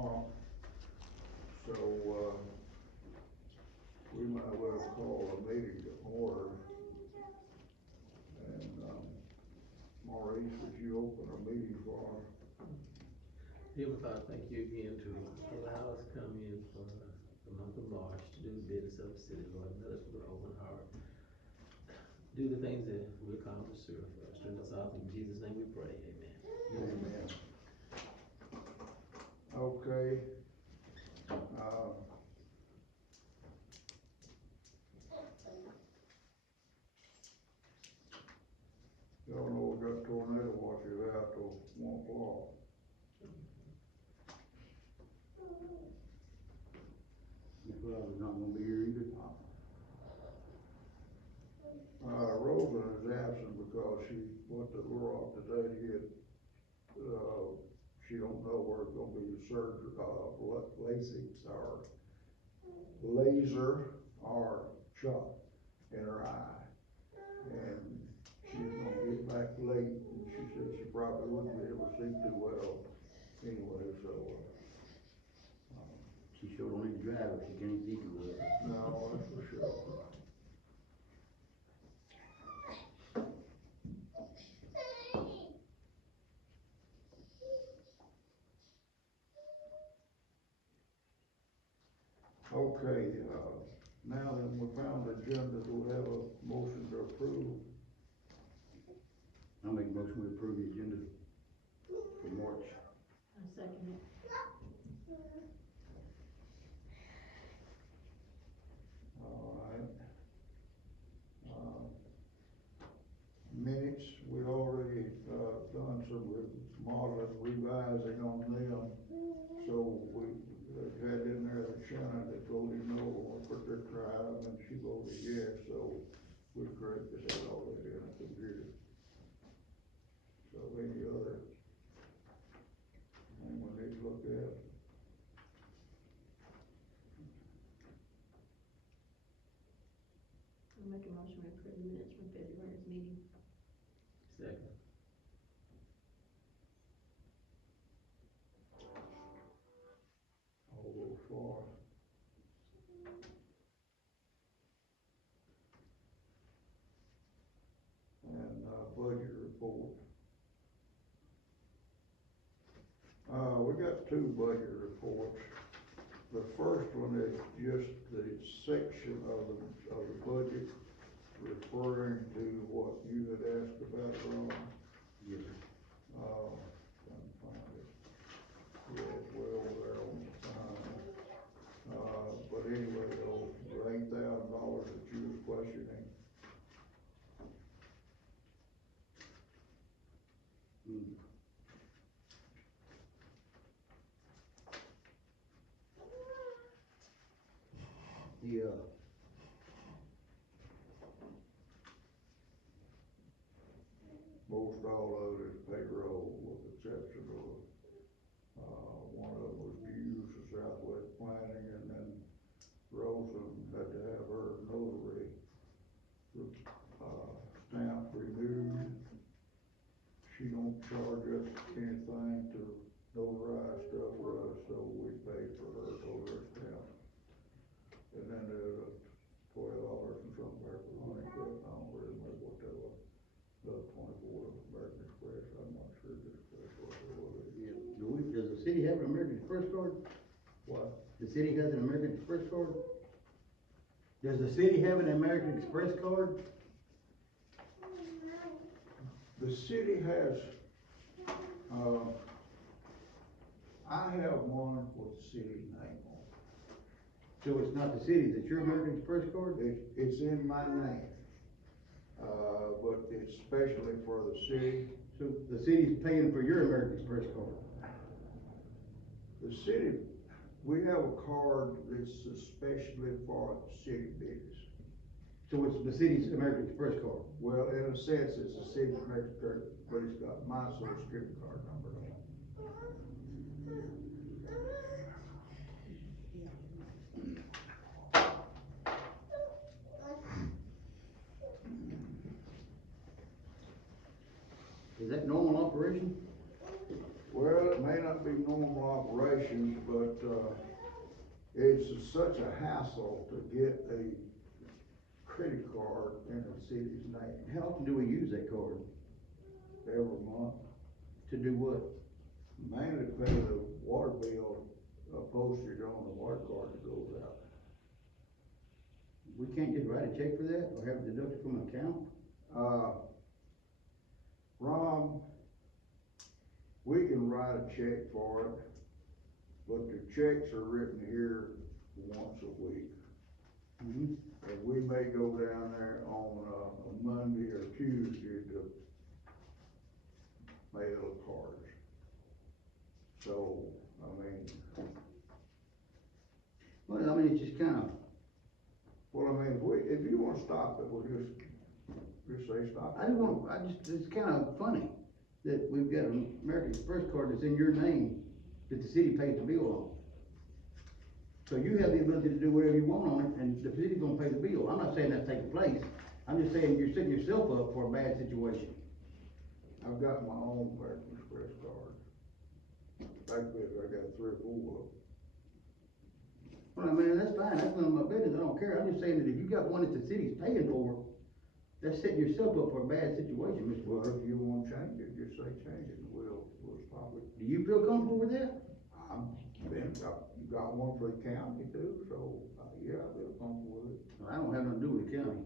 So, we might well call a meeting to order. And, Maurice, would you open a meeting for us? Heavenly Father, thank you again to allow us to come in for the month of March to do the business of the city, Lord. Let us with an open heart. Do the things that we're called to serve for. Strengthen us all. In Jesus' name we pray. Amen. Amen. Okay. Y'all know we got tornado watches out till 1 o'clock. McLeod's not gonna be here either. Rosa is absent because she went to Little Rock today to get, she don't know where it's gonna be surgery, LASIK or laser or shot in her eye. And she's gonna get back late, and she said she probably wouldn't be able to see too well anyway, so, She sure don't need to drive if she can't see too well. no, that's for sure. Okay, now that we found the agenda, do we have a motion to approve? I'll make a motion to approve the agenda for March. I second it. All right. Minutes, we already, done some modeling, revising on them. So we had in there that Shannon had voted no on a particular item, and she voted yes, so we corrected that already in the computer. So any other thing we need to look at? I'll make a motion to approve the minutes from February's meeting. Second. All those for? And, budget report. We got two budget reports. The first one is just the section of the budget referring to what you had asked about, Ron. Yes, sir. Trying to find it. Yeah, it's way over there on the side. But anyway, the $8,000 that you was questioning. Mm. The, Most all of it is payroll, with the exception of, one of them was dues to Southwest Planning, and then Rosen had to have her notary, stamp renewed. She don't charge us anything to notarize stuff for us, so we pay for her notary stamp. And then there's $12 and something there for honeycut, I don't really remember what that was. The 24 American Express, I'm not sure the Express what it was. yeah, does the city have an American Express card? What? The city has an American Express card? Does the city have an American Express card? The city has, I have one with the city's name on it. So it's not the city's, it's your American Express card? It's in my name, but it's specially for the city. So the city's paying for your American Express card? The city, we have a card that's especially for city business. So it's the city's American Express card? Well, in a sense, it's a city's American card, but it's got my social security card number on it. Is that normal operation? Well, it may not be normal operation, questions, but, it's such a hassle to get a credit card in the city's name How often do we use that card? every month. To do what? Mainly pay the water bill, postage on the water card that goes out. We can't just write a check for that, or have it deducted from an account? Ron, we can write a check for it, but the checks are written here once a week. Mm-hmm. And we may go down there on a Monday or Tuesday to mail the cards. So, I mean, Well, I mean, it's just kinda, well, I mean, if you wanna stop it, we'll just say stop it. it's kinda funny that we've got an American Express card that's in your name, that the city pays the bill on. So you have the ability to do whatever you want on it, and the city's gonna pay the bill. I'm not saying that's taking place, I'm just saying you're setting yourself up for a bad situation. I've got my own American Express card. Actually, I got 3 or 4 of them. Well, I mean, that's fine, that's none of my business, I don't care, I'm just saying that if you got one that the city's paying for, that's setting yourself up for a bad situation, Mr. Well, Woodruff. if you wanna change it, just say change it, and we'll stop it. Do you feel comfortable with that? You got one for the county too, so, yeah, I feel comfortable with it. I don't have nothing to do with the county.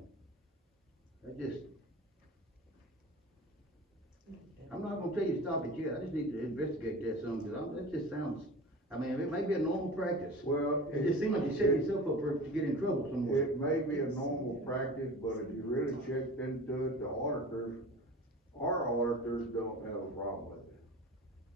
I'm not gonna tell you to stop it yet, I just need to investigate that some, cause that just sounds, I mean, it may be a normal practice. Well, It just seems like you're setting yourself up to get in trouble somewhere. it may be a normal practice, but if you really checked into it, our auditors don't have a problem with it.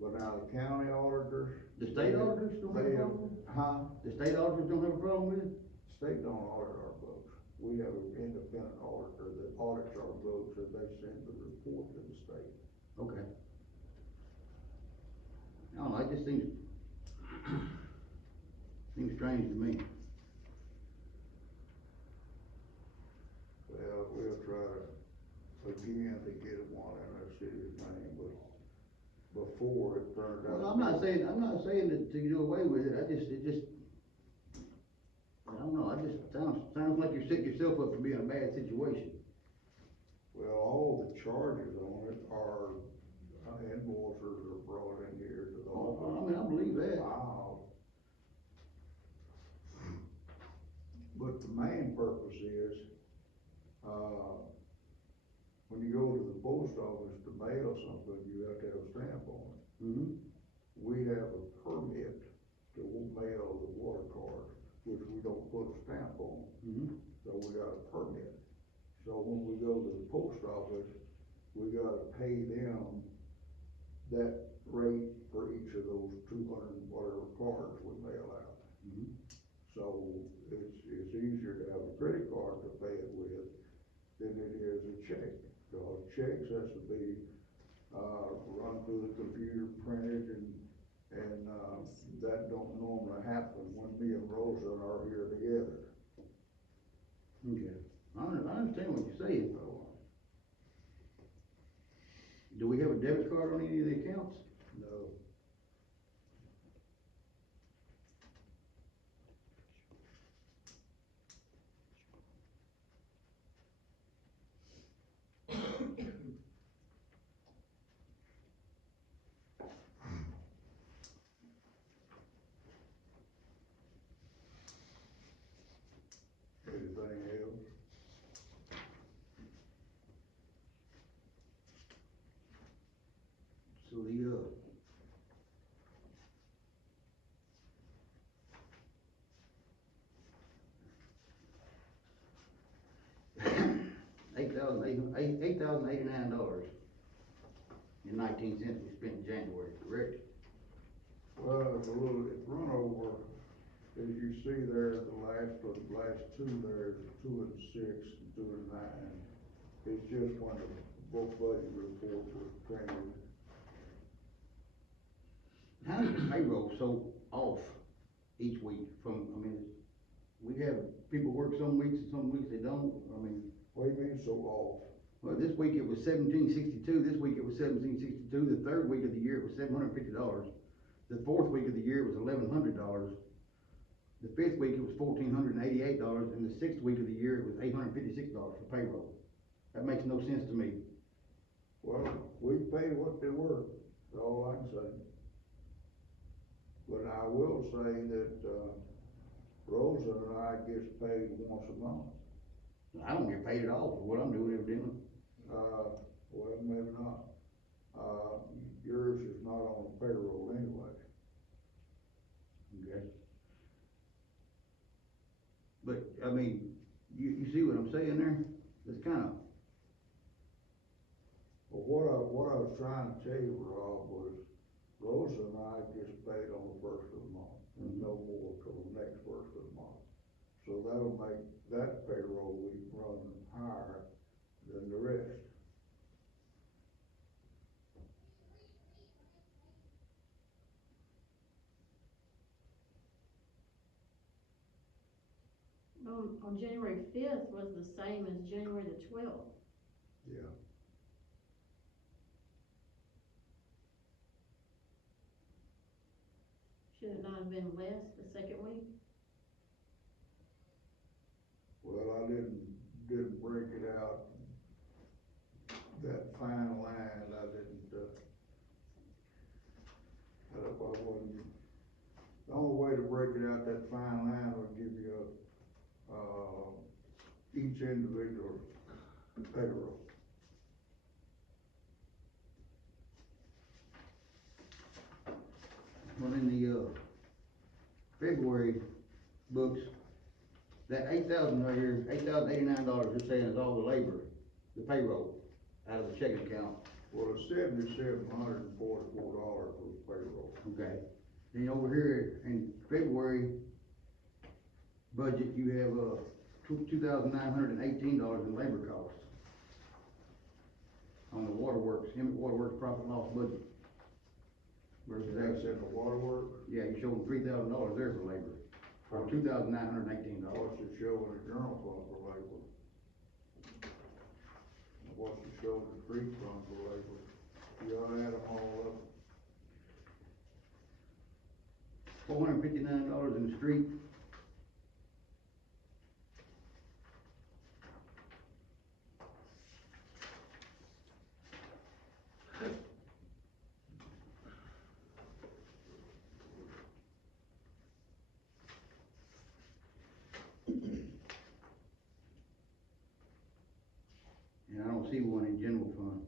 But now the county auditors. The state auditors don't have a problem? Huh? The state auditors don't have a problem with it? State don't audit our books. We have an independent auditor that audits our books, and they send the report to the state. Okay. I don't know, it just seems strange to me. Well, we'll try again to get one in our city's name, but before it turned out. Well, I'm not saying that to do away with it, I don't know, sounds like you're setting yourself up to be in a bad situation. Well, all the charges on it are, invoices are brought in here to the office. I mean, I believe that. Wow. But the main purpose is, when you go to the post office to mail something, you have to have a stamp on it. Mm-hmm. We have a permit to mail the water cards, which we don't put a stamp on. Mm-hmm. So we got a permit. So when we go to the post office, we gotta pay them that rate for each of those 200 and whatever cards we mail out. Mm-hmm. So it's easier to have a credit card to pay it with than it is a check. Because checks has to be, run through the computer, printed, and that don't normally happen when me and Rosa are here together. Okay. I understand what you're saying. So, Do we have a debit card on any of the accounts? no. Anything else? So $8,089 and 19 cents we spent in January, correct? Well, it's run over, as you see there, the last two there, 2 and 6, and 2 and 9. It's just when the both budget reports were printed. How is the payroll so off each week we have people work some weeks and some weeks they don't, What do you mean so off? well, this week it was $17.62, this week it was $17.62, the third week of the year it was $750. The fourth week of the year it was $1,100. The fifth week it was $1,488, and the sixth week of the year it was $856 for payroll. That makes no sense to me. Well, we pay what they worth, that's all I can say. But I will say that, Rosa and I gets paid once a month. I don't get paid at all for what I'm doing evidently. Well, maybe not. Yours is not on the payroll anyway. Okay. But, I mean, you see what I'm saying there? It's kinda, But what I was trying to tell you, Rob, was Rosa and I gets paid on the first of the month, and no more till the next first of the month. So that'll make that payroll week run higher than the rest. On January 5th was the same as January the 12th. Yeah. Should it not have been less the second week? Well, I didn't break it out, that fine line, I didn't, I wasn't, the only way to break it out, that fine line would give you, each individual payroll. well, in the, February books, that $8,000 right here, $8,089, they're saying is all the labor, the payroll, out of the checking account. Well, it's $7,744 for the payroll. Okay. Then over here in February budget, you have, $2,918 in labor costs. On the waterworks, Emmet Waterworks profit and loss budget. Versus That's that, in the waterworks. yeah, you're showing $3,000 there for labor, or $2,918. What's it show in the general fund for labor? What's it show in the street fund for labor? You ought to add them all up. $459 in the street. And I don't see one in general fund.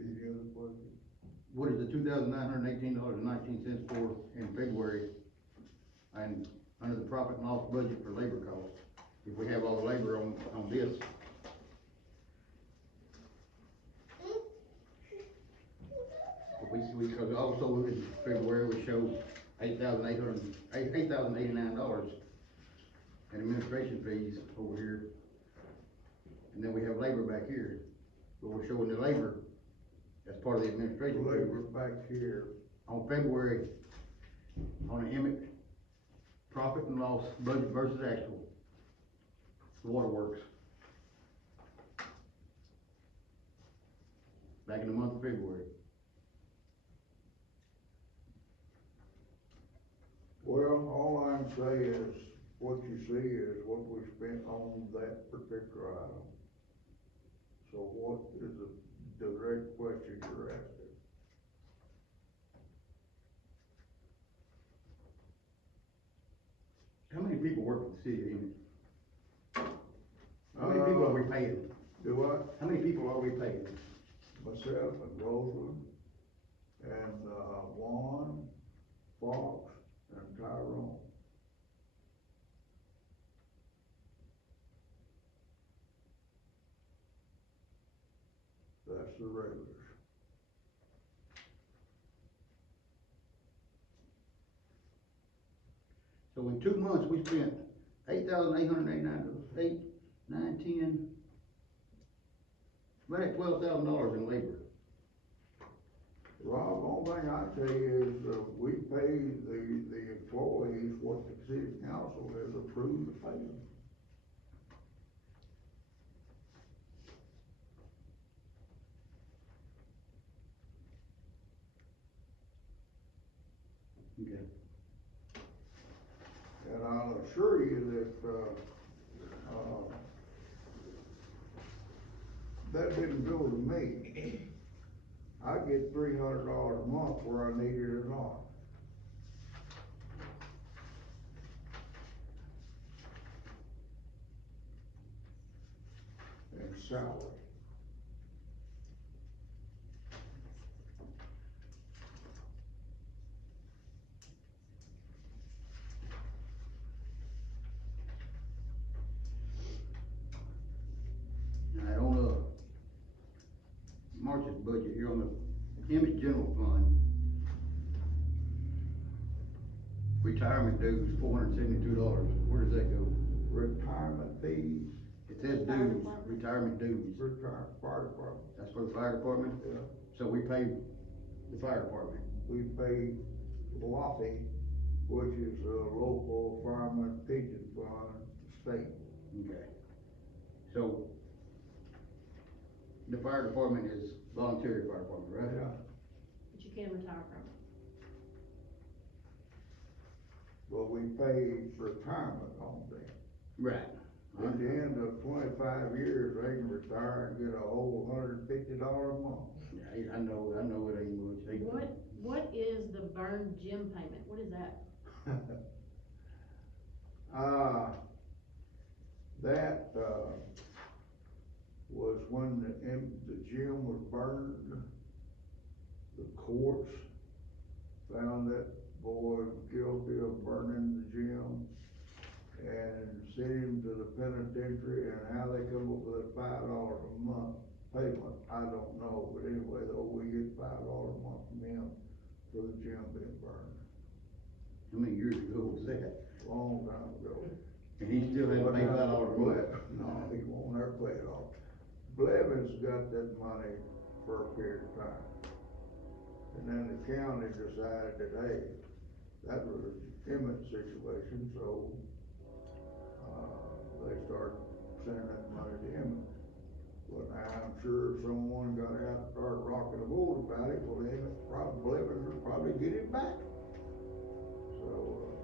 Any other questions? What is the $2,918.19 for in February? And under the profit and loss budget for labor costs, if we have all the labor on this. Because also in February we show $8,089 in administration fees over here. And then we have labor back here, but we're showing the labor as part of the administration fee. Labor back here, On February, on the Emmet profit and loss budget versus actual, the waterworks. back in the month of February. Well, all I can say is, what you see is what we spent on that particular item. So what is the direct question you're asking? How many people work for the city of Emmet? How many people are we paying? Do what? How many people are we paying? Myself and Roseland, and, Juan, Fox, and Tyrone. That's the regulars. So in 2 months, we spent $8,889, 8, 9, 10, right at $12,000 in labor. Rob, only thing I tell you is, we pay the employees what the city council has approved to pay them. Okay. And I'll assure you that, that didn't go to me. I get $300 a month where I need it or not. And salary. All right, on, March's budget here on the Emmet General Fund. Retirement dues, $472, where does that go? Retirement fees, It says Fire dues, department. retirement dues, fire department, that's for the fire department? yeah. So we pay the fire department. We pay LAFI, which is a local fireman pension fund, state. Okay. So, the fire department is voluntary fire department, right? Yeah. But you can retire from it. But we pay retirement on them. Right. At the end of 25 years, they can retire and get a whole $150 a month. Yeah, I know it ain't much. What is the burn gym payment? What is that? That, was when the gym was burned. The courts found that boy guilty of burning the gym and sent him to the penitentiary, and how they come up with $5 a month payment, I don't know, but anyway, though, we get $5 a month from him for the gym being burned. How many years ago was that? Long time ago. And he still had to pay $5 a month? No, he won't ever pay it off. Blevins got that money for a period of time. And then the county decided that, hey, that was an Emmet situation, so, they started sending that money to Emmet. But I'm sure if someone got out and started rocking the boat about it, well, Emmet Blevins would probably get it back. So,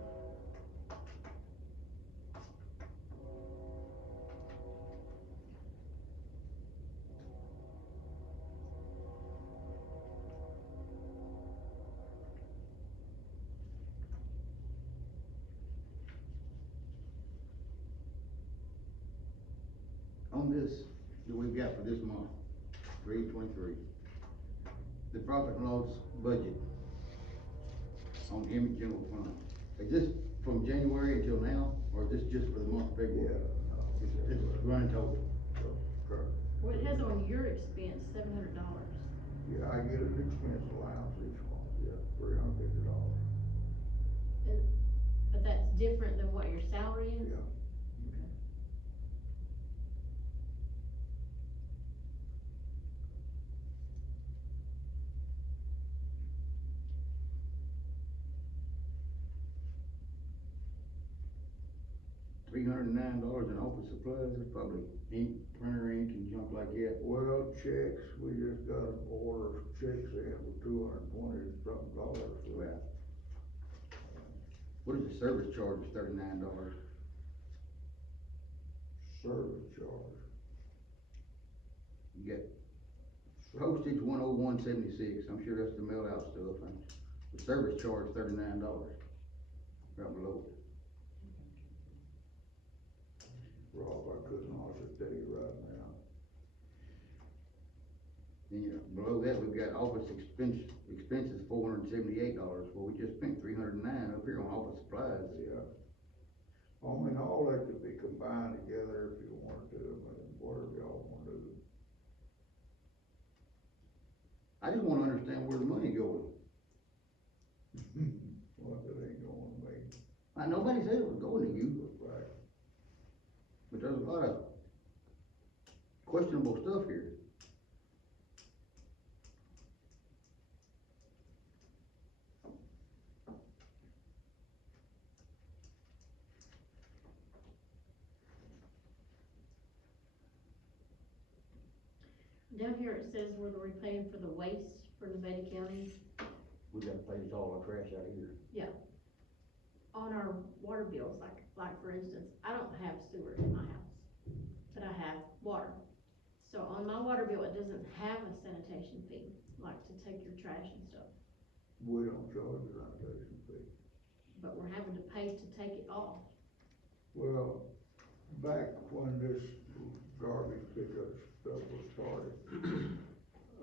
On this, that we've got for this month, 3/23, the profit and loss budget on Emmet General Fund, is this from January until now, or is this just for the month of February? yeah, no. It's running total. Correct. Well, it has on your expense $700. Yeah, I get an expense allowance each month, yeah, $350. But that's different than what your salary is? Yeah. Okay. $309 in office supplies, that's probably ink, printer ink and junk like that. Well, checks, we just got an order, checks in for $220 something for that. What is the service charge is $39? Service charge. You get postage 101.76, I'm sure that's the mail out stuff, and the service charge $39, right below it. Rob, I couldn't honestly tell you right now. Then below that, we've got office expenses $478, well, we just spent $309 up here on office supplies. Yeah. I mean, all that could be combined together if you wanted to, I mean, whatever y'all wanna do. I just wanna understand where the money going. Well, it ain't going to me. Nobody said it was going to you, Right. but there's a lot of questionable stuff here. Down here it says where we're paying for the waste for Nevada County. We gotta pay this all our trash out of here. On our water bills, like for instance, I don't have sewer in my house, but I have water. So on my water bill, it doesn't have a sanitation fee, like to take your trash and stuff, We don't charge a sanitation fee. but we're having to pay to take it off. Well, back when this garbage pickup stuff was started,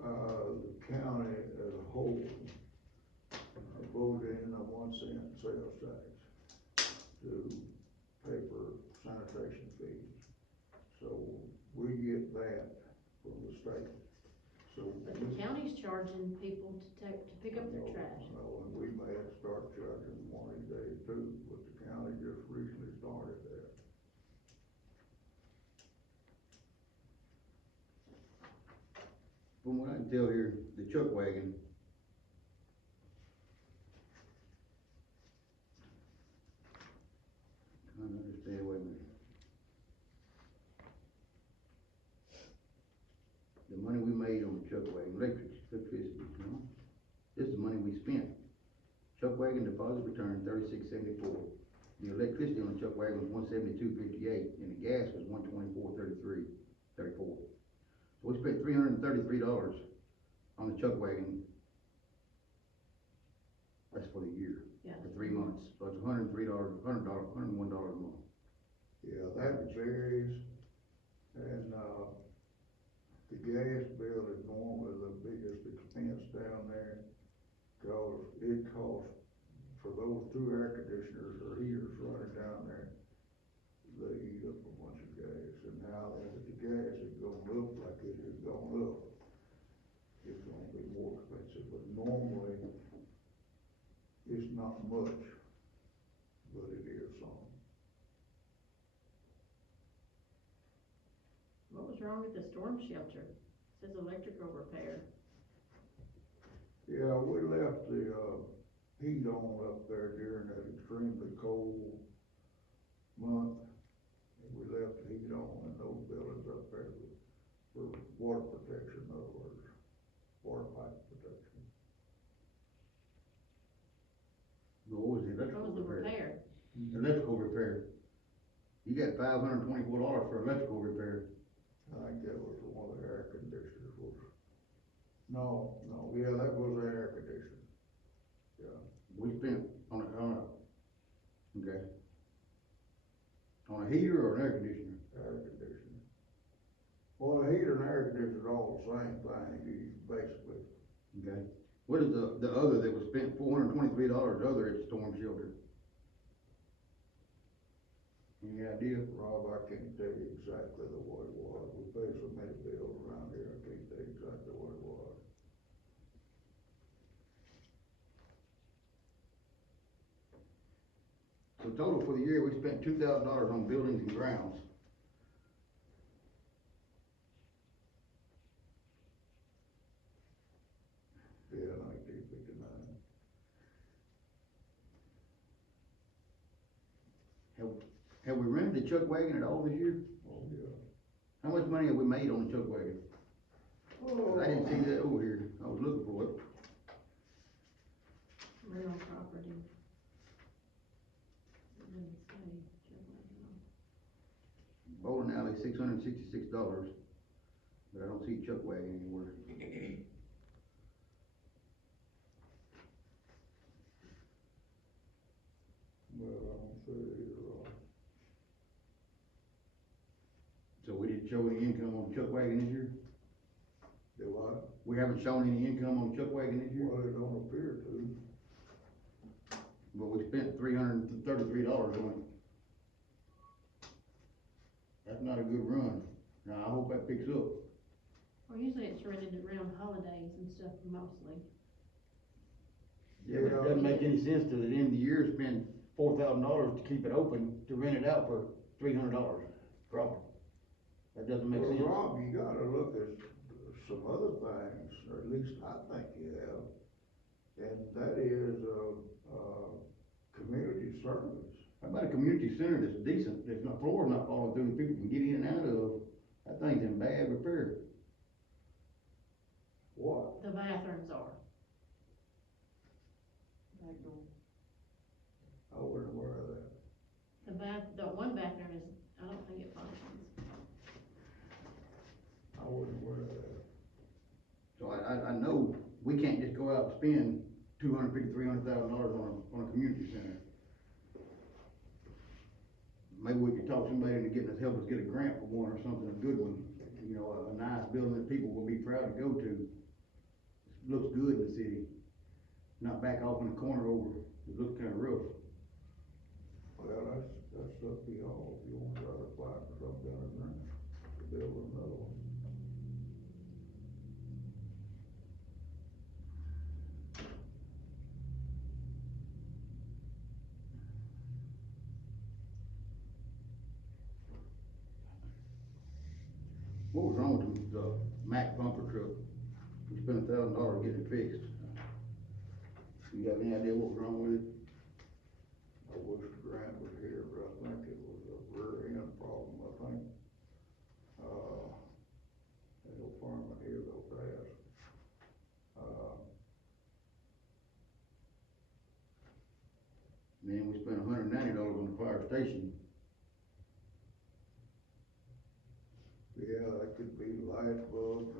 the county as a whole voted in a 1 cent sales tax to pay for sanitation fees. So we get that from the state. So. But the county's charging people to pick up their trash. No, and we may have to start charging one of these days too, but the county just recently started that. From what I can tell here, the chuck wagon. Trying to understand, wait a minute. The money we made on the chuck wagon, electricity, no? This is the money we spent. Chuck wagon deposit return $36.74. The electricity on the chuck wagon was $172.58, and the gas was $124.34. So we spent $333 on the chuck wagon. That's for the year, Yeah. for 3 months, so it's $103, $101 a month. Yeah, that varies, and, the gas bill is normally the biggest expense down there, cause it costs, for those two air conditioners or heaters running down there, they eat up a bunch of gas, and now that the gas is gonna look like it is gonna look, it's gonna be more expensive, but normally, it's not much, but it is some. What was wrong with the storm shelter? It says electrical repair. Yeah, we left the, heat on up there during that extremely cold month. And we left the heat on in those buildings up there for water protection, in other words, water pipe protection. What was the What electrical was the repair? repair? Electrical repair. You got $524 for electrical repair. I think that was one of the air conditioners was, no, yeah, that was the air conditioner. Yeah, We spent on okay. On a heater or an air conditioner? air conditioner. Well, the heater and air conditioner are all the same thing, basically. Okay. What is the other that was spent $423 other at storm shelter? Any idea? Rob, I can't tell you exactly what it was. We pay so many bills around here, I can't tell you exactly what it was. So total for the year, we spent $2,000 on buildings and grounds. Yeah, 1959. Have, Have we rented the chuck wagon at all this year? Oh, yeah. How much money have we made on the chuck wagon? Oh, I didn't see that over here, I was looking for it. Real property. It doesn't say, check that out. Bowling alley, $666, but I don't see chuck wagon anywhere. well, I don't see it either, So we didn't show any income on the chuck wagon this year? Do I? We haven't shown any income on the chuck wagon this year? Well, it don't appear to. But we spent $333 on it. That's not a good run. Now, I hope that picks up. Well, usually it's rented around holidays and stuff mostly. Yeah, but it doesn't make any sense to, at the end of the year, spend $4,000 to keep it open, to rent it out for $300 profit. That doesn't make sense. Well, Rob, you gotta look at some other things, or at least I think you have, and that is, community service. How about a community center that's decent, that's not, floor's not falling through, people can get in and out of, that thing's in bad repair. What? The bathrooms are. I wasn't aware of that. The one bathroom is, I don't think it functions. I wasn't aware of that. So I know we can't just go out and spend $250,000, $300,000 on a community center. Maybe we could talk somebody into getting us, help us get a grant for one or something, a good one, you know, a nice building that people will be proud to go to. Looks good in the city, not back off in the corner over, it looks kinda rough. Well, that's up to y'all, if you want to try to apply for something down there, to build another one. What was wrong with the Mack bumper truck? We spent $1,000 getting it fixed. You got any idea what was wrong with it? I wish Grant was here, but I think it was a rear end problem, I think. It'll farm it here real fast. Then we spent $190 on the fire station. Yeah, that could be light bulbs,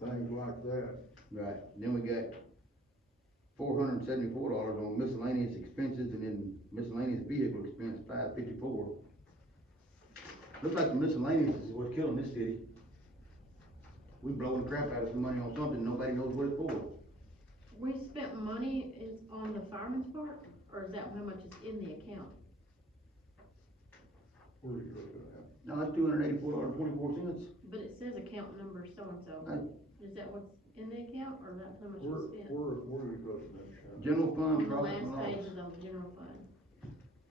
things like that. Right, then we got $474 on miscellaneous expenses, and then miscellaneous vehicle expense, $554. Looks like the miscellaneous is what's killing this city. We blowing the crap out of some money on something, nobody knows what it's for. We spent money is on the fireman's part, or is that how much is in the account? Where are you looking at? No, that's $284.24. But it says account number so-and-so. Is that what's in the account, or that's how much Where was spent? are you looking at, Shannon? General fund, On the profit and last page loss. of the general fund.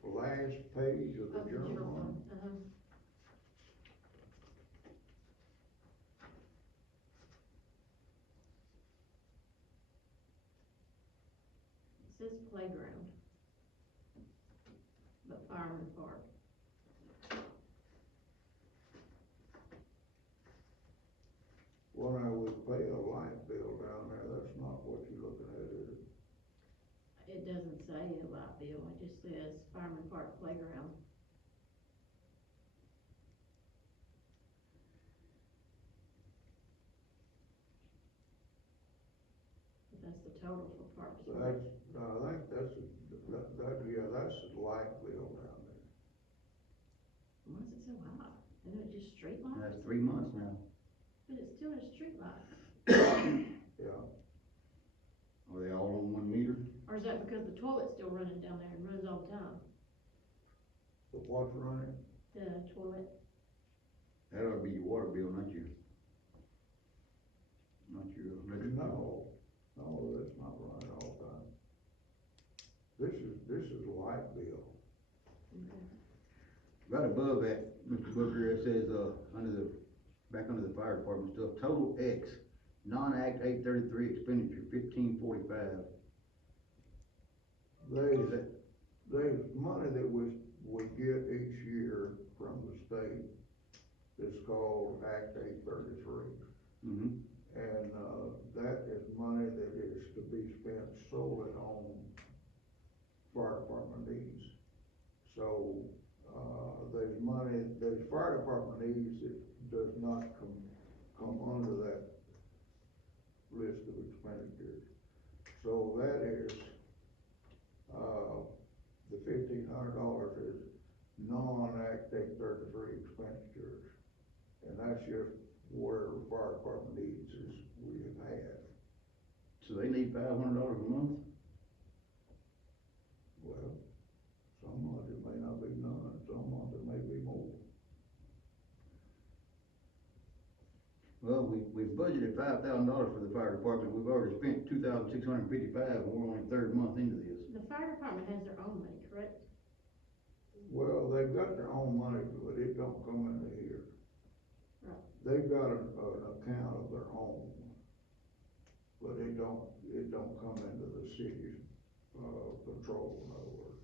The last page of the general fund? Uh-huh. It says playground. But fireman park. Well, now, we pay a light bill down there, that's not what you're looking at, is it? It doesn't say a light bill, it just says fireman park playground. But that's the total for parks. and Rec. That's, no, I think that's, yeah, that's the light bill down there. Why is it so high? Isn't it just street lights? That's 3 months now. But it's still a street light. Yeah, Are they all on 1 meter? Or is that because the toilet's still running down there and runs all the time? the what's running? The toilet, That ought to be your water bill, not your electric bill. No, that's not running all the time. This is light bill. okay. Right above that, Mr. Booker, it says, back under the fire department stuff, total X, Non-Act 833 expenditure, 1545. There's, there's money that we get each year from the state that's called Act 833. Mm-hmm. And, that is money that is to be spent solely on fire department needs. So, there's money, there's fire department needs that does not come under that list of expenditures. So that is, the $1,500 is non-Act 833 expenditures. And that's just where fire department needs is we have had. So they need $500 a month? Well, some months it may not be none, some months it may be more. Well, we budgeted $5,000 for the fire department, we've already spent $2,655, and we're only third month into this. The fire department has their own money, correct? Well, they've got their own money, but it don't come into here. Right. They've got an account of their own, but it don't come into the city's, control, in other words.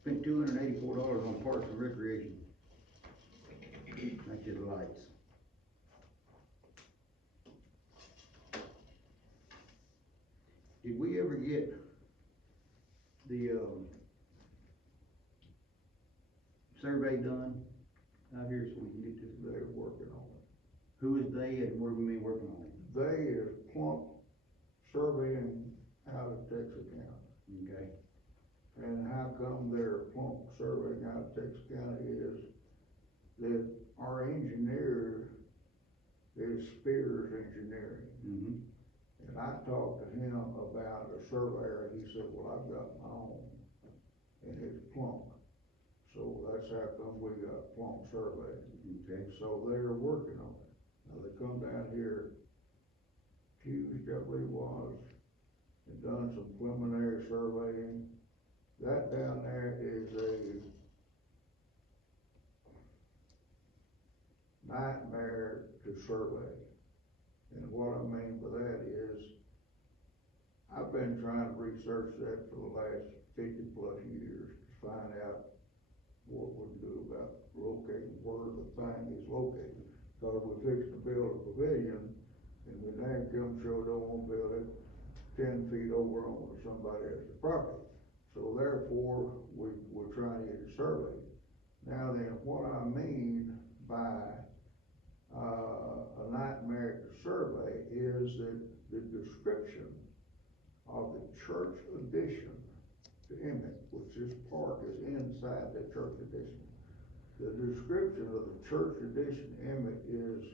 Spent $284 on parks and recreation. That's just lights. Did we ever get the, survey done out here so we can get this? They're working on it. Who is they and what do we mean working on it? They is Plump Surveying out of Texarkana. Okay. And how come they're Plump Surveying out of Texarkana is that our engineer is Spears Engineering. Mm-hmm. And I talked to him about a surveyor, he said, well, I've got my own, and it's Plump. So that's how come we got Plump Surveying. Okay. So they're working on it. Now, they come down here Tuesday, I believe it was, and done some preliminary surveying. That down there is a nightmare to survey. And what I mean by that is, I've been trying to research that for the last 50+ years to find out what we can do about locating where the thing is located. Cause we fixed to build a pavilion, and we now come show don't want to build it 10 feet over on somebody else's property. So therefore, we're trying to get it surveyed. Now then, what I mean by, a nightmare survey is that the description of the church addition to Emmet, which this park is inside the church addition. The description of the church addition to Emmet is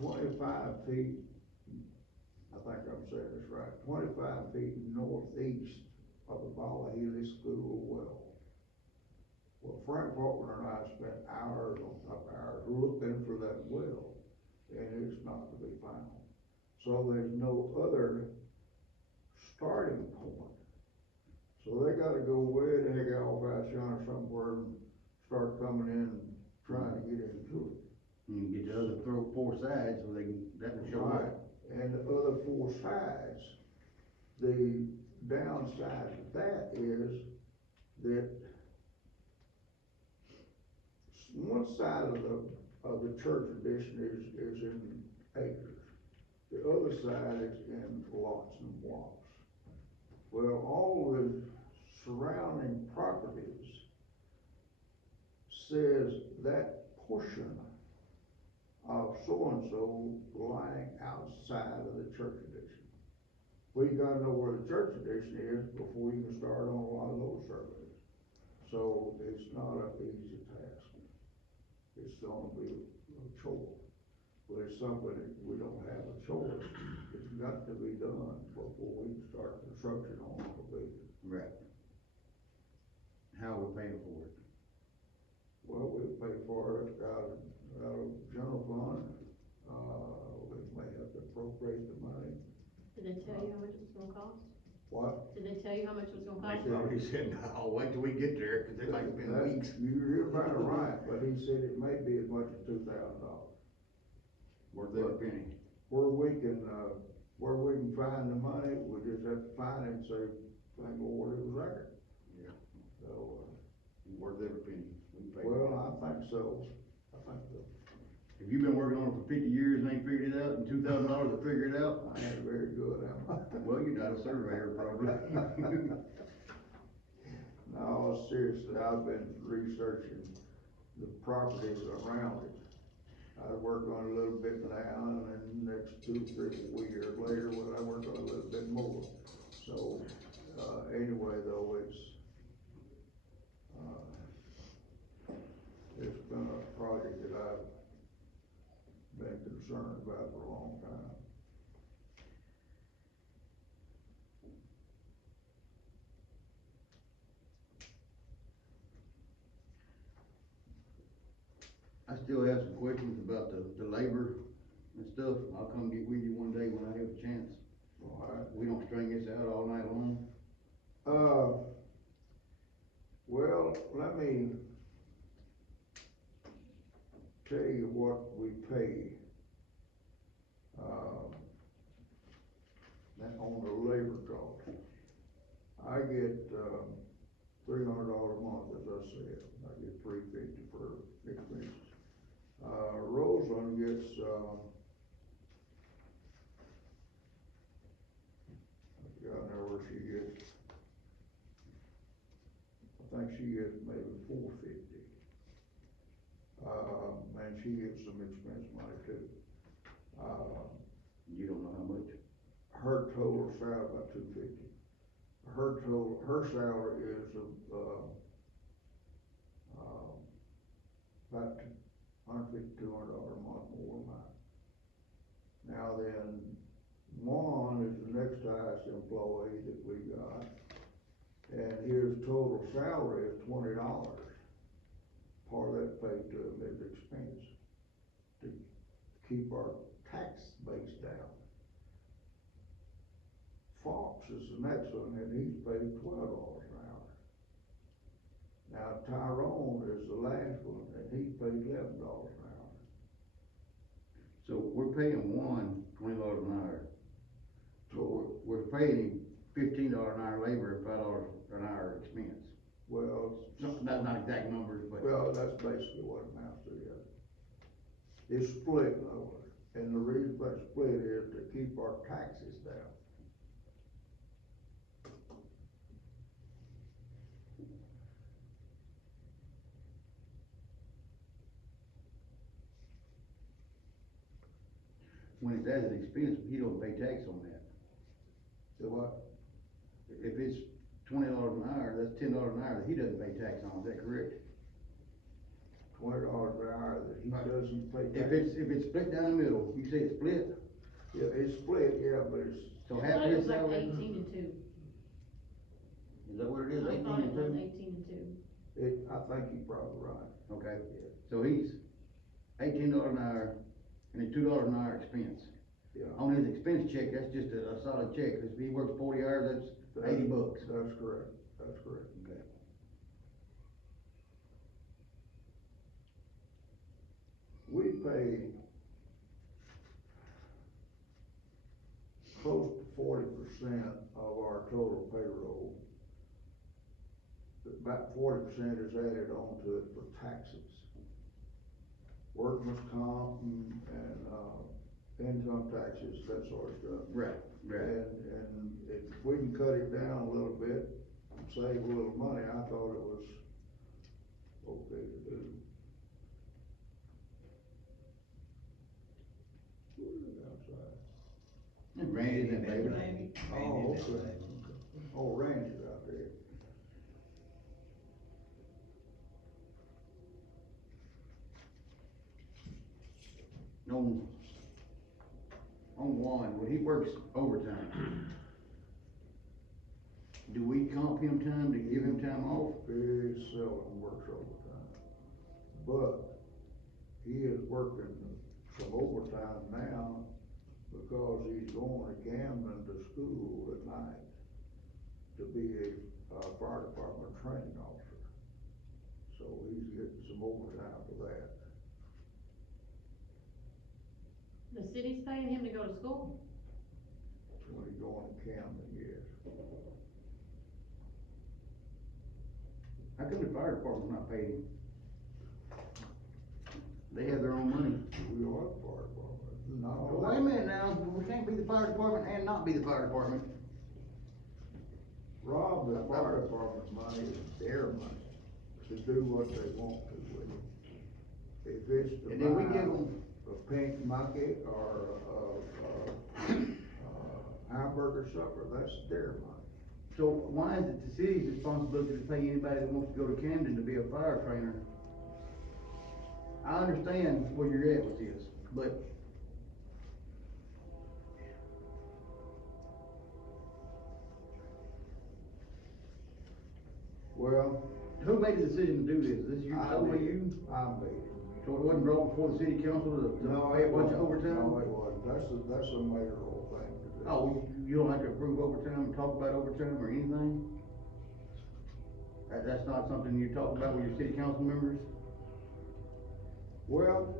25 feet, I think I'm saying this right, 25 feet northeast of the Bala Healy School well. Well, Frank Faulkner and I spent hours on top of hours looking for that well, and it's not to be found. So there's no other starting point. So they gotta go way the heck off out yonder somewhere and start coming in and trying to get into it. And get the other four sides so they can, that will show Right, up. and the other four sides, the downside of that is that one side of the church addition is in acres. The other side is in lots and blocks. Well, all the surrounding properties says that portion of so-and-so lying outside of the church addition. Well, you gotta know where the church addition is before you can start on a lot of those surveys. So it's not an easy task. It's gonna be a chore, but it's something that we don't have a choice. It's got to be done before we can start construction on the pavilion. Right. How are we paying for it? Well, we'll pay for it out of general fund. We may have to appropriate the money. Did they tell you how much it's gonna cost? What? Did they tell you how much it was gonna They cost? probably said, I'll wait till we get there, cause it might been That- weeks. You're kinda right, but he said it may be as much as $2,000. Worth every penny. Where we can find the money, we just have to find it and say, thank Lord it was there. Yeah. So, Worth every penny. We paid. well, I think so, I think so. If you've been working on it for 50 years and ain't figured it out, and $2,000 to figure it out, I ain't very good, am I? well, you're not a surveyor probably. No, seriously, I've been researching the properties around it. I work on it a little bit now, and then the next 2, 3, 4 years later, well, I work on it a little bit more. So, anyway, though, it's been a project that I've been concerned about for a long time. I still have some questions about the labor and stuff. I'll come get with you one day when I have a chance. All right. We don't string this out all night long. Well, let me tell you what we pay, on the labor cost. I get, $300 a month, as I said, I get $350 for expenses. Roseland gets, I forgot now where she gets. I think she gets maybe $450. And she gets some expense money too. You don't know how much? Her total salary about $250. Her salary is, about $150, $200 a month more than mine. Now then, one is the next highest employee that we got, and his total salary is $20. Part of that paid to him is expense to keep our tax base down. Fox is the next one, and he's paid $12 an hour. Now Tyrone is the last one, and he's paid $11 an hour. So we're paying one $20 an hour. So, We're paying him $15 an hour labor and $5 an hour expense. well, That's not exact numbers, but. well, that's basically what it amounts to, yeah. It's split over, and the reason for that split is to keep our taxes down. When it's as an expense, he don't pay tax on that. So what? If it's $20 an hour, that's $10 an hour that he doesn't pay tax on, is that correct? $20 an hour that he doesn't pay tax. If it's split down the middle, you say it's split, Yeah, it's split, yeah, but it's, so I half thought it his was like salary. 18 and 2. Is that what it is, I 18 thought and it was 2? 18 and 2. I think you're probably right. Okay, so he's $18 an hour and a $2 an hour expense. Yeah. On his expense check, that's just a solid check, if he works 40 hours, that's $80. That's correct, that's correct. Okay. We pay close to 40% of our total payroll. About 40% is added on to it for taxes. Workman's comp and income taxes, that sort of stuff. Right, right. And if we can cut it down a little bit, save a little money, I thought it was okay to do. Who is outside? And Randy and David. Oh, okay. Oh, Randy's out there. On one, when he works overtime, do we comp him time to give him time off? Very seldom works overtime. But he is working some overtime now because he's going to Camden to school at night. to be a fire department training officer. So he's getting some overtime for that. The city's paying him to go to school? When he going to Camden, yes. How come the fire department's not paying him? They have their own money. We are the fire department, not Well, all. wait a minute now, we can't be the fire department and not be the fire department. Rob, the fire department's money is their money to do what they want to with it. If it's to And then we buy give them, a pink bucket or a hamburger supper, that's their money. so why is it the city's responsibility to pay anybody that wants to go to Camden to be a fire trainer? I understand where you're at with this, but Well, who made the decision to do this? Is this you, I solely did. you? I made it. So it wasn't brought before the city council to pay a bunch of overtime? No, it wasn't, that's a mayoral thing to do. Oh, you don't have to approve overtime, talk about overtime or anything? That's not something you talk about with your city council members? Well,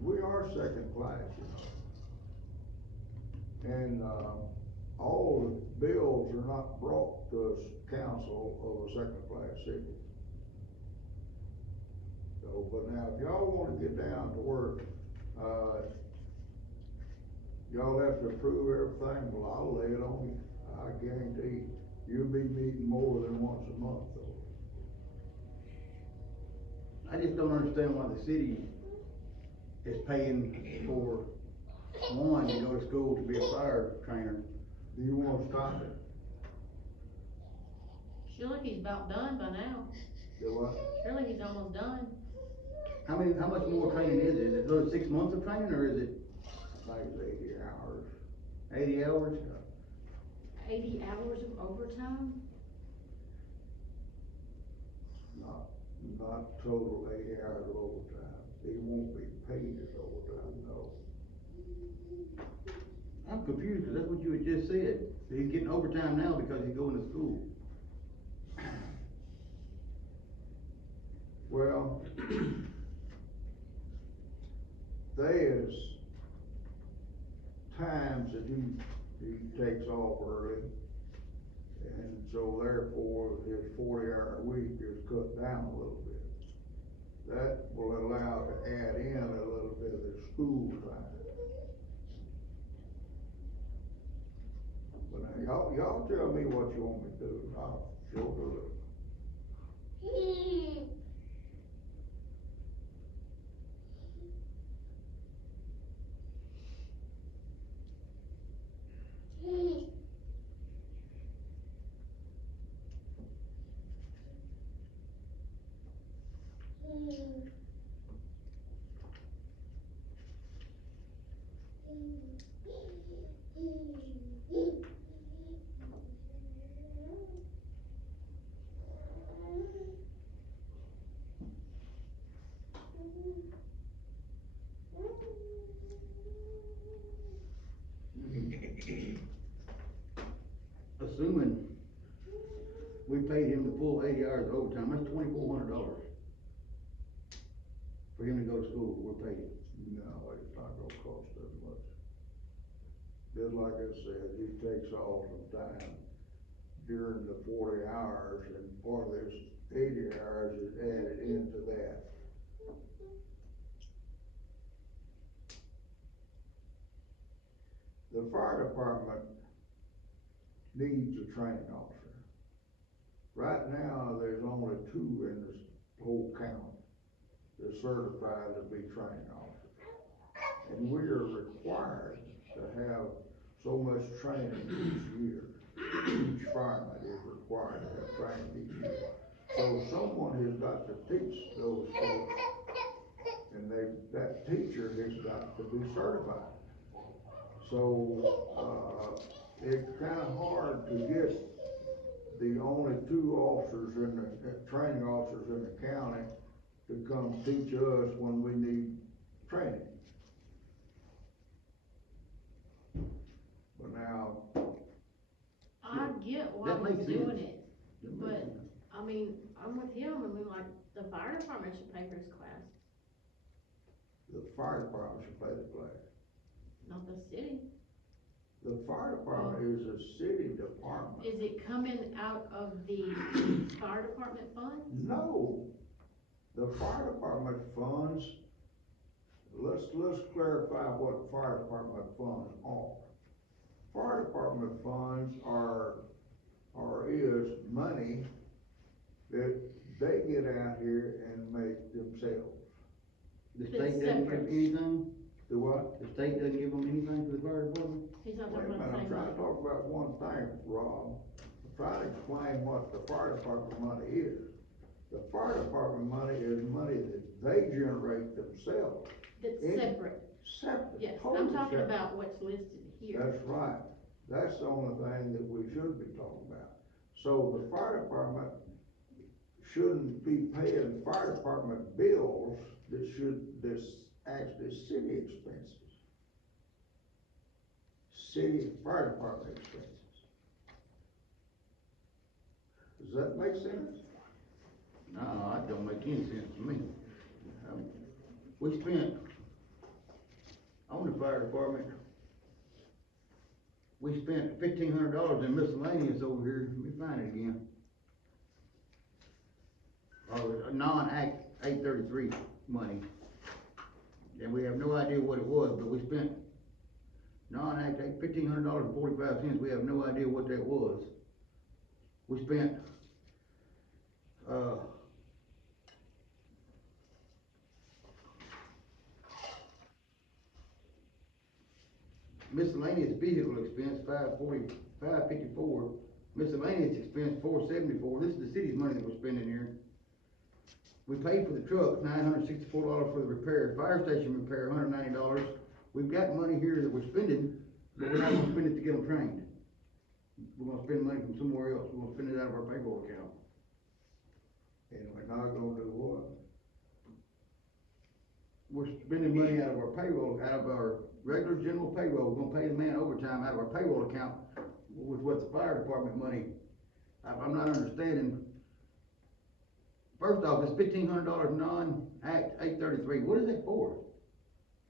we are second class, you know. And, all the bills are not brought to us council of a second class city. So, but now, if y'all wanna get down to work, y'all have to approve everything, well, I'll lay it on you. I guarantee you'll be meeting more than once a month, though. I just don't understand why the city is paying for one to go to school to be a fire trainer. Do you wanna stop it? Surely he's about done by now. Do what? Surely he's almost done. How much more training is it? Is it those 6 months of training, or is it I think it's 80 hours. 80 hours? 80 hours of overtime? Not total 80 hours of overtime. He won't be paid as overtime, no. I'm confused, cause that's what you had just said. He's getting overtime now because he's going to school. Well, there's times that he takes off early, and so therefore his 40-hour week is cut down a little bit. That will allow to add in a little bit of the school time. But now, y'all tell me what you want me to do, and I'll sure do it. Assuming we paid him the full 80 hours of overtime, that's $2,400 for him to go to school, we're paying. No, it's not gonna cost that much. Just like I said, he takes off some time during the 40 hours, and part of this 80 hours is added into that. The fire department needs a training officer. Right now, there's only 2 in this whole county that's certified to be training officers. And we are required to have so much training each year. Each fireman is required to have training each year. So someone has got to teach those folks, and that teacher has got to be certified. So, it's kinda hard to get the only 2 officers in the, training officers in the county to come teach us when we need training. But now, I get while That he's makes doing sense. it, That makes but, sense. I mean, I'm with him, I mean, like, the fire department should pay for his class, The fire department should pay the class. not the city. The fire department is a city department. Is it coming out of the fire department fund? No, the fire department funds, let's clarify what fire department funds are. Fire department funds is money that they get out here and make themselves. The That's state doesn't give separate. anything, Do what? the state doesn't give them anything for the fire department? He's not Wait a talking minute, about the I'm same trying to money. talk about one thing, Rob. I'm trying to explain what the fire department money is. The fire department money is money that they generate themselves, That's in- separate, separate, yes, totally I'm talking separate. about what's listed here. That's right. That's the only thing that we should be talking about. So the fire department shouldn't be paying fire department bills that's actually city expenses. City fire department expenses. Does that make sense? No, that don't make any sense to me. We spent, on the fire department, we spent $1,500 in miscellaneous over here, let me find it again. Non-Act 833 money. And we have no idea what it was, but we spent non-Act $1,500.45, we have no idea what that was. We spent, miscellaneous vehicle expense, $554, miscellaneous expense, $474, this is the city's money that we're spending here. We paid for the truck, $964 for the repair, fire station repair, $190, we've got money here that we're spending, but we're not gonna spend it to get them trained. We're gonna spend money from somewhere else, we're gonna spend it out of our payroll account. And we're not gonna do what? We're spending money out of our payroll, out of our regular general payroll, we're gonna pay the man overtime out of our payroll account with what the fire department money. I'm not understanding. First off, it's $1,500 non-Act 833, what is it for?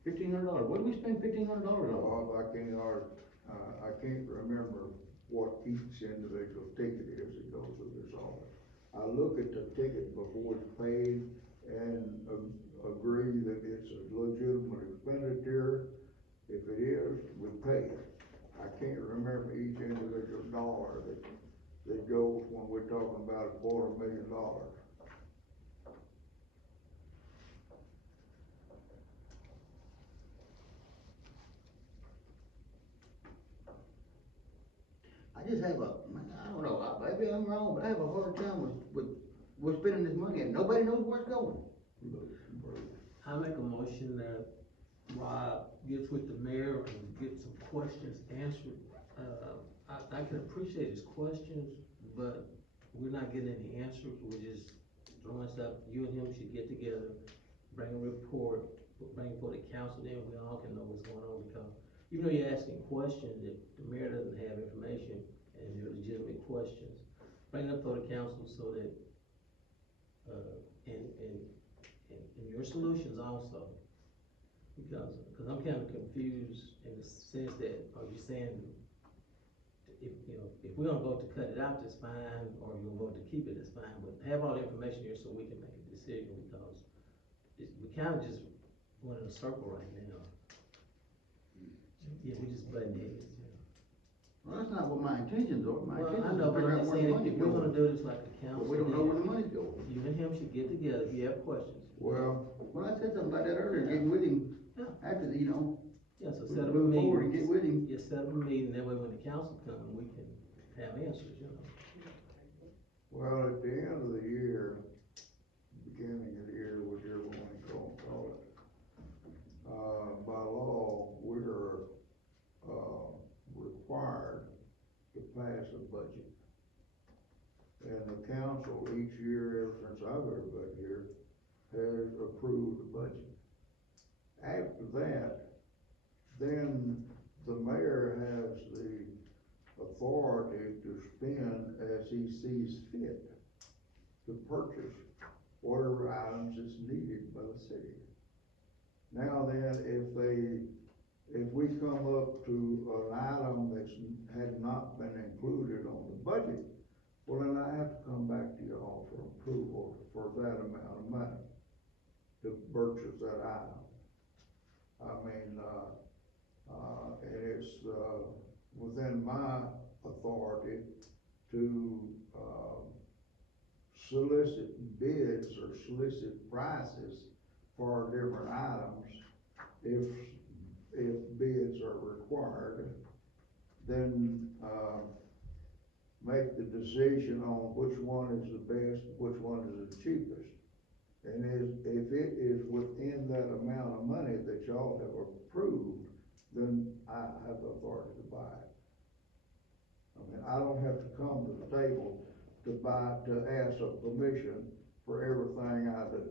$1,500, what do we spend $1,500 on? Bob, I can't remember what each individual ticket is that goes with this office. I look at the ticket before it's paid and agree that it's a legitimate expenditure. If it is, we pay it. I can't remember each individual dollar that goes when we're talking about $250,000. I just have I don't know, maybe I'm wrong, but I have a hard time with we're spending this money and nobody knows where it's going. I make a motion that Rob gets with the mayor and get some questions answered. I can appreciate his questions, but we're not getting any answers, we're just throwing stuff. You and him should get together, bring a report, bring it for the council, then we all can know what's going on, because even though you're asking questions, if the mayor doesn't have information and they're legitimate questions, bring it up for the council so that, and your solutions also. Because I'm kind of confused in the sense that, are you saying, if, you know, if we're gonna vote to cut it out, that's fine, or you're gonna vote to keep it, that's fine, but have all the information here so we can make a decision, because we kind of just going in a circle right now. Yeah, we just butting heads, yeah. Well, that's not what my intentions are, my Well, I intentions know, are to but figure I'm out just where the saying, money's if we're gonna going. do this like a council. But we don't know where the money's going. You and him should get together, if you have questions. Well, I said something about that earlier, getting with him Yeah. after the, you know, Yeah, so we set up a move forward and meeting, get with him. yeah, set up a meeting, that way when the council comes, we can have answers, you know. well, at the end of the year, beginning of the year, whichever one you call it, by law, we're, required to pass a budget. And the council each year, ever since I've ever been here, has approved the budget. After that, then the mayor has the authority to spend as he sees fit to purchase whatever items is needed by the city. Now then, if we come up to an item that's had not been included on the budget, well, then I have to come back to y'all for approval for that amount of money to purchase that item. I mean, and it's, within my authority to, solicit bids or solicit prices for different items. If bids are required, then, make the decision on which one is the best, which one is the cheapest. And if it is within that amount of money that y'all have approved, then I have the authority to buy it. I mean, I don't have to come to the table to ask a permission for everything I do.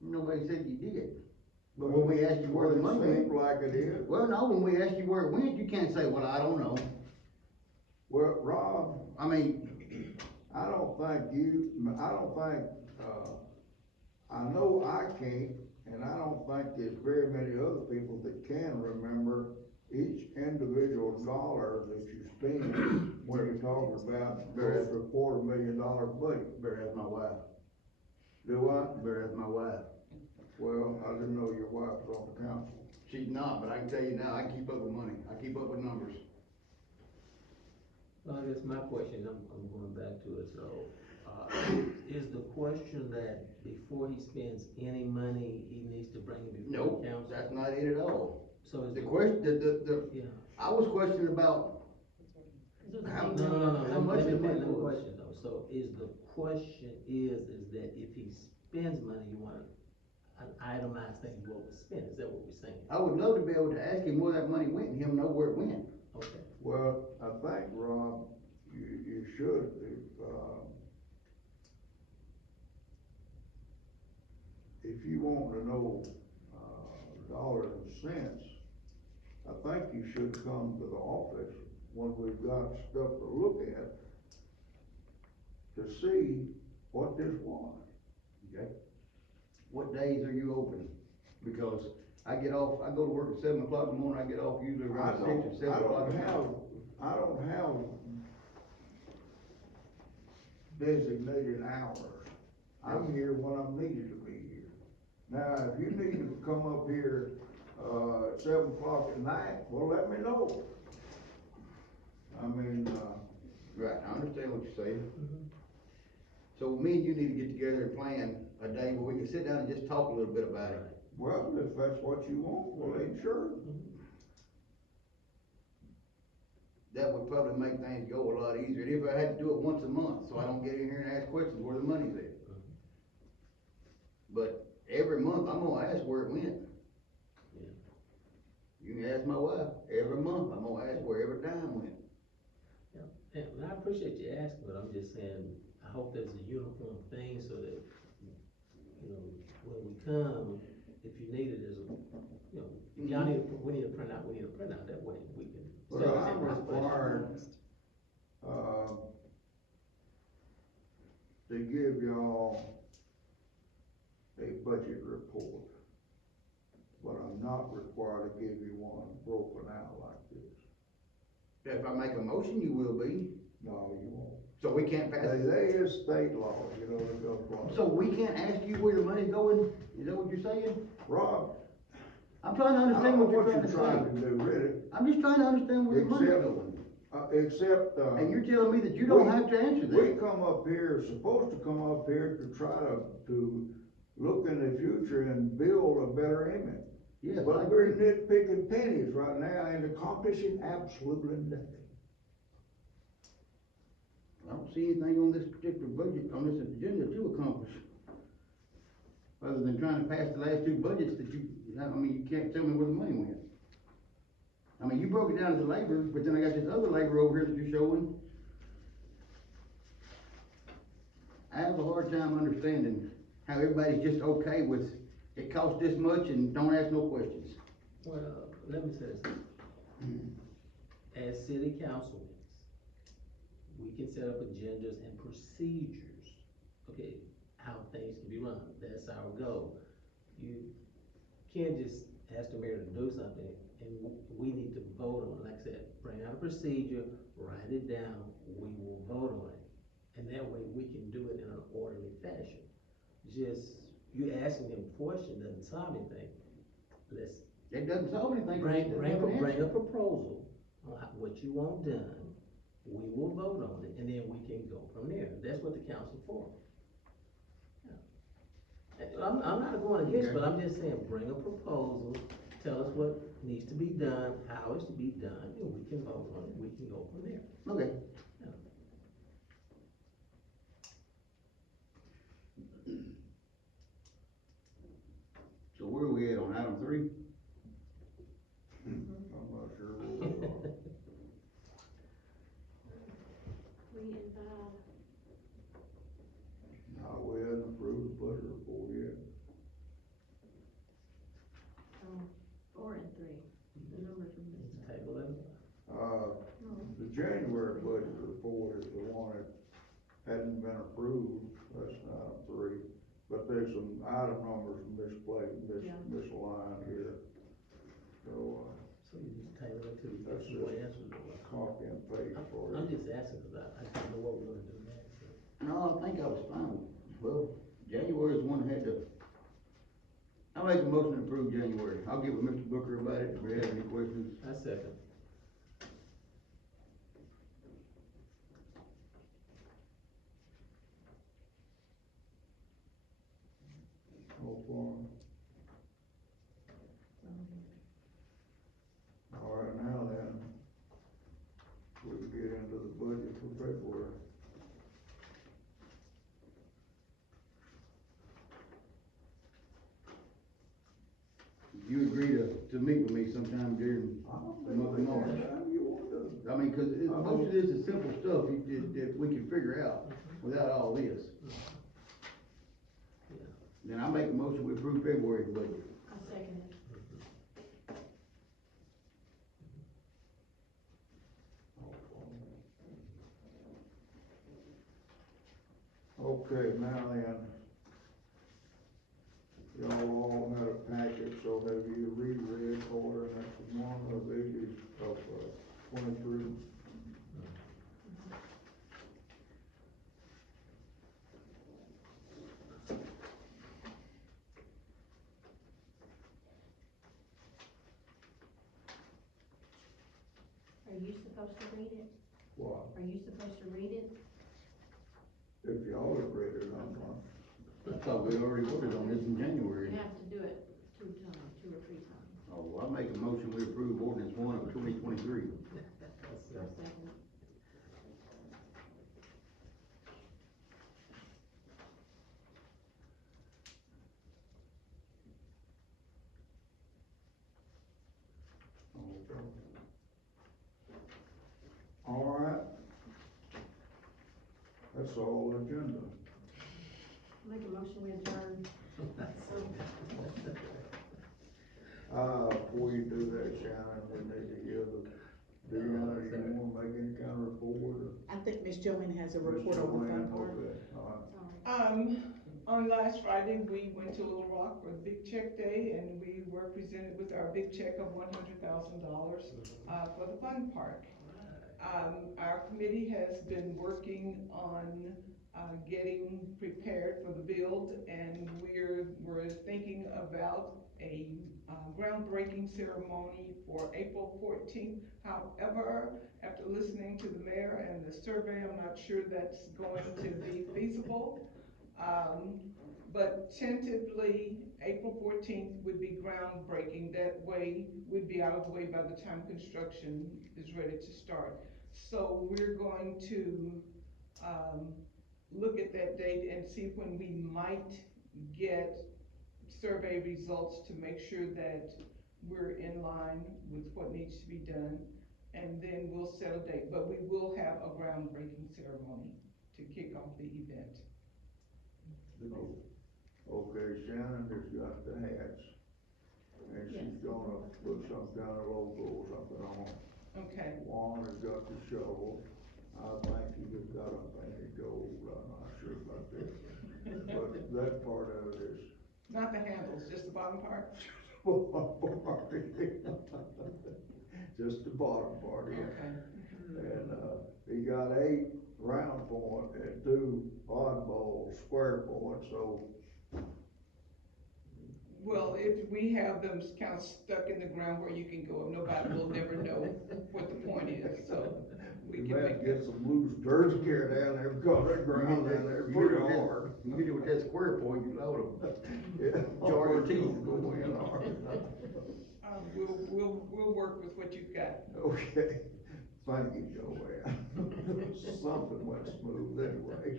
Nobody said you did. But when we asked you where the money It seems went, like it is. well, no, when we asked you where it went, you can't say, well, I don't know. Well, Rob, I mean, I don't think, I know I can't, and I don't think there's very many other people that can remember each individual dollar that you spend when you're talking about close to $250,000 budget. better ask my wife. Do I? Better ask my wife. Well, I didn't know your wife was on the council. She's not, but I can tell you now, I keep up with money. I keep up with numbers. Well, I guess my question, I'm going back to it, so, is the question that before he spends any money, he needs to bring it before Nope, the council? that's not it at all. So is The question, Yeah. I was questioning about how No, much let me the money finish the was. question though, so is the question is that if he spends money, you want an itemized thing you want to spend, is that what we're saying? I would love to be able to ask him where that money went and him know where it went. Okay. Well, I think, Rob, you should, if you want to know, dollars and cents, I think you should come to the office when we've got stuff to look at to see what this was. Okay. What days are you open? Because I get off, I go to work at 7 o'clock in the morning, I get off usually around 6 or 7 o'clock. I don't have designated hours. I'm here when I'm needed to be here. Now, if you need to come up here, 7 o'clock at night, well, let me know. I mean, Right, I understand what you're saying. So me and you need to get together and plan a day where we can sit down and just talk a little bit about it. well, if that's what you want, well, then sure. That would probably make things go a lot easier. And if I had to do it once a month, so I don't get in here and ask questions where the money's at. But every month, I'm gonna ask where it went. Yeah. You can ask my wife, every month, I'm gonna ask where every dime went. Yeah, and I appreciate you asking, but I'm just saying, I hope there's a uniform thing so that, you know, when we come, if you need it, there's a, you know, if y'all need we need a printout, that way we can. Well, I'm required, to give y'all a budget report, but I'm not required to give you one broken out like this. If I make a motion, you will be. No, you won't. So we can't pass it. There is state law, you know, that goes along. So we can't ask you where the money's going? Is that what you're saying? Rob, I'm trying to I don't understand know what you're trying to trying say. to do, really, I'm just trying to understand where the money's Except- going. Except, And you're telling me that you don't have to answer we that. come up here, supposed to come up here to try to look in the future and build a better image. Yes, I But we're agree. nitpicking pennies right now and accomplishing absolutely nothing. I don't see anything on this particular budget, on this agenda to accomplish. Other than trying to pass the last two budgets that you can't tell me where the money went. I mean, you broke it down as a labor, but then I got this other labor over here that you're showing. I have a hard time understanding how everybody's just okay with, it costs this much and don't ask no questions. Well, let me say this. as city councilmen, we can set up agendas and procedures, okay, how things can be run, that's our goal. You can't just ask the mayor to do something, and we need to vote on it, like I said, bring out a procedure, write it down, we will vote on it. And that way we can do it in an orderly fashion. Just, you asking them question doesn't solve anything. Let's It doesn't solve anything. bring, It doesn't bring, have an bring a answer. proposal on what you want done, we will vote on it, and then we can go from there. That's what the council's for. Yeah. I'm not going against, but I'm just saying, bring a proposal, tell us what needs to be done, how it's to be done, and we can vote on it, we can go from there. Okay. Yeah. So where are we at on item 3? I'm not sure where we are. 3 and 5. No, we hadn't approved the budget report yet. 4 and 3, the numbers are missed. Table it. No. The January budget report is the one that hadn't been approved, that's item 3. But there's some item numbers misplaced, Yeah. misaligned here. So, So you just table it till you That's get more it. answers. copy and paste for I'm it. just asking, cause I didn't know what we're gonna do next, so. No, I think I was fine. Well, January is one that had to. I make a motion to approve January. I'll get with Mr. Booker about it if we have any questions. I second. No form. All right, now then, we can get into the budget for February. You agree to meet with me sometime during I don't the month of think March? anytime you want to. I mean, cause most of this is simple stuff that we can figure out without all this. Yeah. Then I make a motion we approve February's budget. I second it. Okay, now then, y'all all had a packet, so have you reread ordinance one of 23? Are you supposed to read it? What? Are you supposed to read it? If y'all have read it, I'm not. I thought we already voted on this in January. You have to do it 2 times, 2 or 3 times. Oh, well, I make a motion we approve ordinance 1 of 2023. I'll second it. Okay. All right. That's all agenda. Make a motion, we adjourn. Before you do that, Shannon, we need to hear Deanna, do you wanna make any kind of report or? I think Miss Joanne has a Miss report on the Joanne? fun part. Okay, all Sorry. On last Friday, we went to Little Rock for the Big Check Day, and we were presented with our big check of $100,000, for the fun park. Our committee has been working on, getting prepared for the build, and we're thinking about a, groundbreaking ceremony for April 14th. However, after listening to the mayor and the survey, I'm not sure that's going to be feasible. But tentatively, April 14th would be groundbreaking. That way, we'd be out of the way by the time construction is ready to start. So we're going to, look at that date and see when we might get survey results to make sure that we're in line with what needs to be done. And then we'll set a date, but we will have a groundbreaking ceremony to kick off the event. right. Okay, Shannon has got the hats, and she's Yes. gonna put some kind of logo or something on. Okay, Juan has got the shovel. I think he just got a thing of gold, I'm not sure about that. But that part of it is not the handles, just the bottom part? just the bottom part, yeah. Okay. And, he got 8 round point and 2 oddball square point, so. Well, if we have them kind of stuck in the ground where you can go, nobody will never know what the point is, so we We can may have make to get that. some loose dirt here down there, because that ground down there is pretty hard. You get it with that square point, you load them. Yeah. Jar of teeth. Go in hard. We'll work with what you've got. Okay, thank you, Joanne. Something went smooth anyway.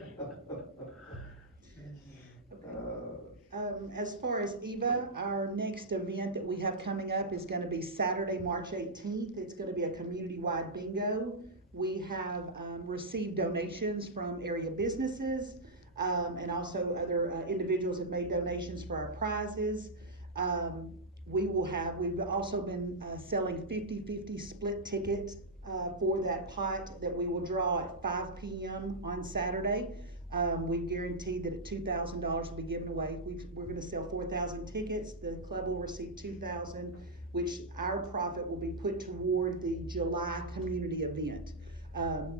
As far as Eva, our next event that we have coming up is gonna be Saturday, March 18th. It's gonna be a community-wide bingo. We have, received donations from area businesses, and also other, individuals have made donations for our prizes. We've also been, selling 50-50 split tickets, for that pot that we will draw at 5 p.m. on Saturday. We've guaranteed that $2,000 will be given away. We're gonna sell 4,000 tickets, the club will receive 2,000, which our profit will be put toward the July community event.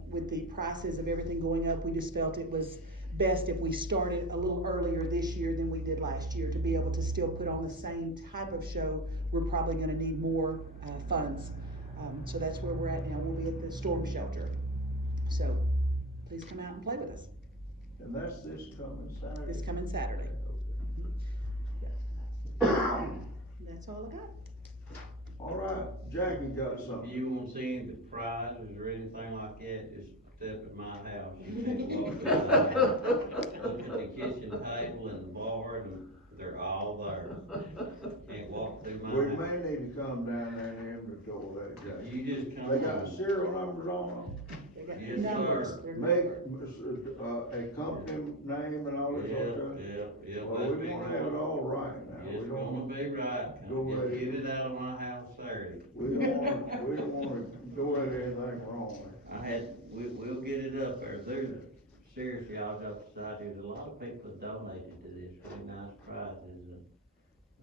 With the prices of everything going up, we just felt it was best if we started a little earlier this year than we did last year to be able to still put on the same type of show. We're probably gonna need more, funds. So that's where we're at now. We'll be at the storm shelter. So please come out and play with us. And that's this coming Saturday? This coming Saturday. Okay. That's all I got. All right, Jackie got If something. you won't see any prizes or anything like that, just step at my house. You can walk in, look at the kitchen table and the bar, and they're all there. Can't walk through my We house. may need to come down there and inventory that, Jackie. You just come They got on. serial numbers on They got Yes, numbers. sir. They're them? Make, numbered. a company name and all that Yeah, sort of stuff? yeah. Well, we wanna have it all right now. We It's don't gonna be right. Go Just ahead. get it out of my house Saturday. We don't wanna go at anything wrong. We'll get it up there. Seriously, I'll go beside, there's a lot of people that donated to this, really nice prizes, and,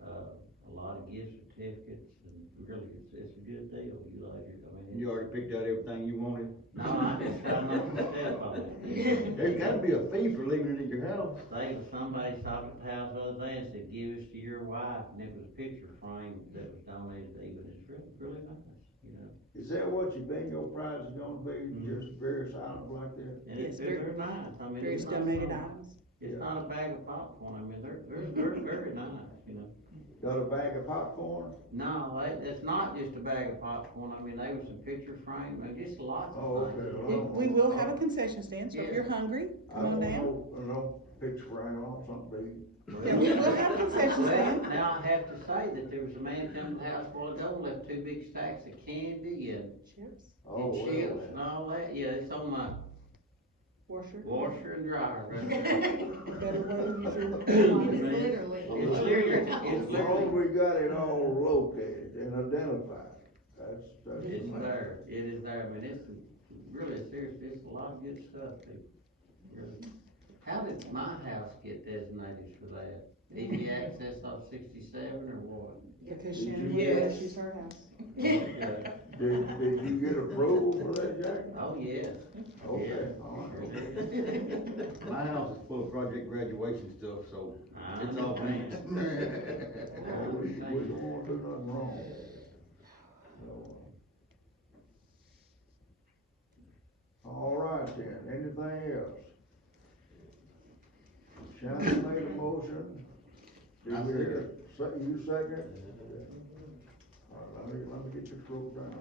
a lot of gift certificates, and really, it's a good deal, you like it, I mean. You already picked out everything you wanted? No, I just try not to step on it. There's gotta be a fee for leaving it in your house. Somebody stopped at the house the other day and said, give this to your wife, and it was a picture frame that was donated to Eva, it's really nice, you know. Is that what your bingo prize is gonna be, Mhm. just various items like that? And Yes, they're nice, I mean. Various it's not donated some- items. It's not a bag of popcorn, I mean, they're very nice, you know. Got a bag of popcorn? No, it's not just a bag of popcorn, I mean, there was some picture frame, and just lots Oh, of okay, things. well, We will have a concession stand, so if you're hungry, I come on don't down. know, no picture frame on something big. Yeah, we will have a concession Well, stand. now I have to say that there was a man come to the house a while ago, left 2 big stacks of candy and Chips, Oh, well, chips and all that, yeah, it's on my washer. washer and dryer, right? Better way to use your. It is literally. It's literally, As long as we got it all located and identified, that's. It's there, it is there, I mean, it's really seriously, it's a lot of good stuff, people, really. How did my house get designated for that? Easy access off 67 or what? Because Did Shannon you- will let use her house. Okay. Did you get approval for that, Jack? Oh, yes. Okay, Yeah, all right. sure did. My house is full of project graduation stuff, so I it's all planned. Well, we don't wanna do nothing wrong. So, all right then, anything else? Shannon made a motion. Did I we hear, second. you second? All right, let me get your throat down.